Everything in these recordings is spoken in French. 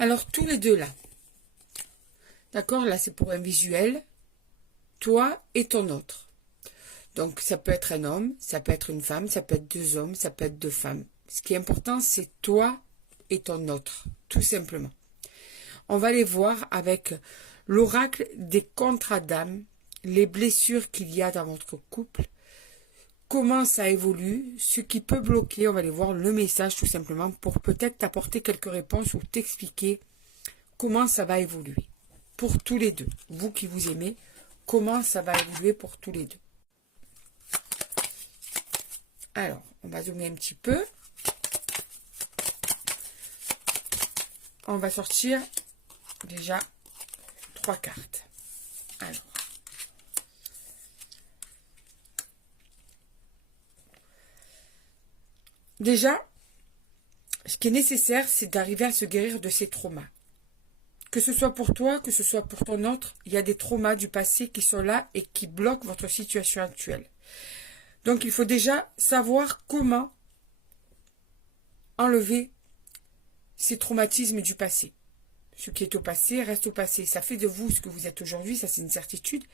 Alors, tous les deux là. D'accord? Là, c'est pour un visuel. Toi et ton autre. Donc, ça peut être un homme, ça peut être une femme, ça peut être deux hommes, ça peut être deux femmes. Ce qui est important, c'est toi et ton autre, tout simplement. On va les voir avec l'oracle des contrats d'âme, les blessures qu'il y a dans votre couple, comment ça évolue, ce qui peut bloquer. On va aller voir le message tout simplement pour peut-être t'apporter quelques réponses ou t'expliquer comment ça va évoluer pour tous les deux. Vous qui vous aimez, comment ça va évoluer pour tous les deux. Alors, on va zoomer un petit peu. On va sortir déjà 3 cartes. Alors. Déjà, ce qui est nécessaire, c'est d'arriver à se guérir de ces traumas. Que ce soit pour toi, que ce soit pour ton autre, il y a des traumas du passé qui sont là et qui bloquent votre situation actuelle. Donc, il faut déjà savoir comment enlever ces traumatismes du passé. Ce qui est au passé reste au passé. Ça fait de vous ce que vous êtes aujourd'hui, ça c'est une certitude.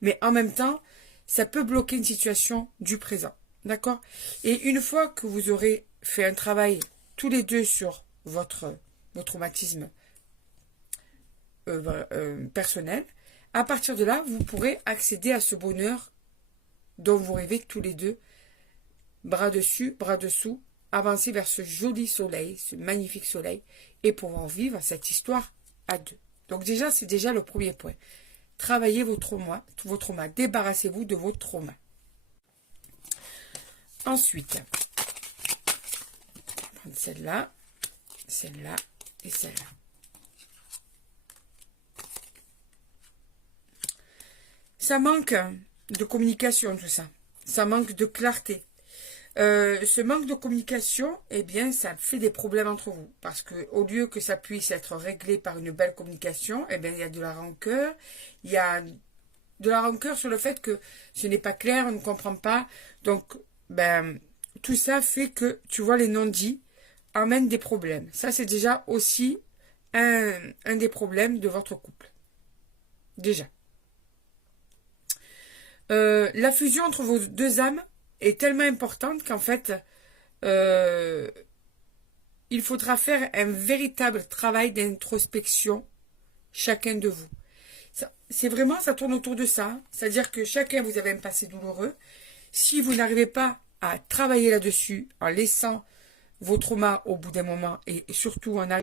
Mais en même temps, ça peut bloquer une situation du présent. D'accord? Et une fois que vous aurez fait un travail tous les deux sur vos traumatismes personnels, à partir de là, vous pourrez accéder à ce bonheur dont vous rêvez tous les deux, bras dessus, bras dessous, avancer vers ce joli soleil, ce magnifique soleil, et pouvoir vivre cette histoire à deux. Donc déjà, c'est déjà le premier point. Travaillez vos traumas, débarrassez-vous de vos traumas. Ensuite, on va prendre celle-là et celle-là. Ça manque de communication, tout ça. Ça manque de clarté. Ce manque de communication, eh bien, ça fait des problèmes entre vous. Parce que au lieu que ça puisse être réglé par une belle communication, eh bien, il y a de la rancœur. Il y a de la rancœur sur le fait que ce n'est pas clair, on ne comprend pas. Donc, ben, tout ça fait que, tu vois, les non-dits amènent des problèmes. Ça, c'est déjà aussi un des problèmes de votre couple. Déjà. La fusion entre vos deux âmes est tellement importante qu'en fait, il faudra faire un véritable travail d'introspection, chacun de vous. C'est vraiment, ça tourne autour de ça. C'est-à-dire que chacun, vous avez un passé douloureux. Si vous n'arrivez pas à travailler là-dessus, en laissant vos traumas au bout d'un moment, et surtout en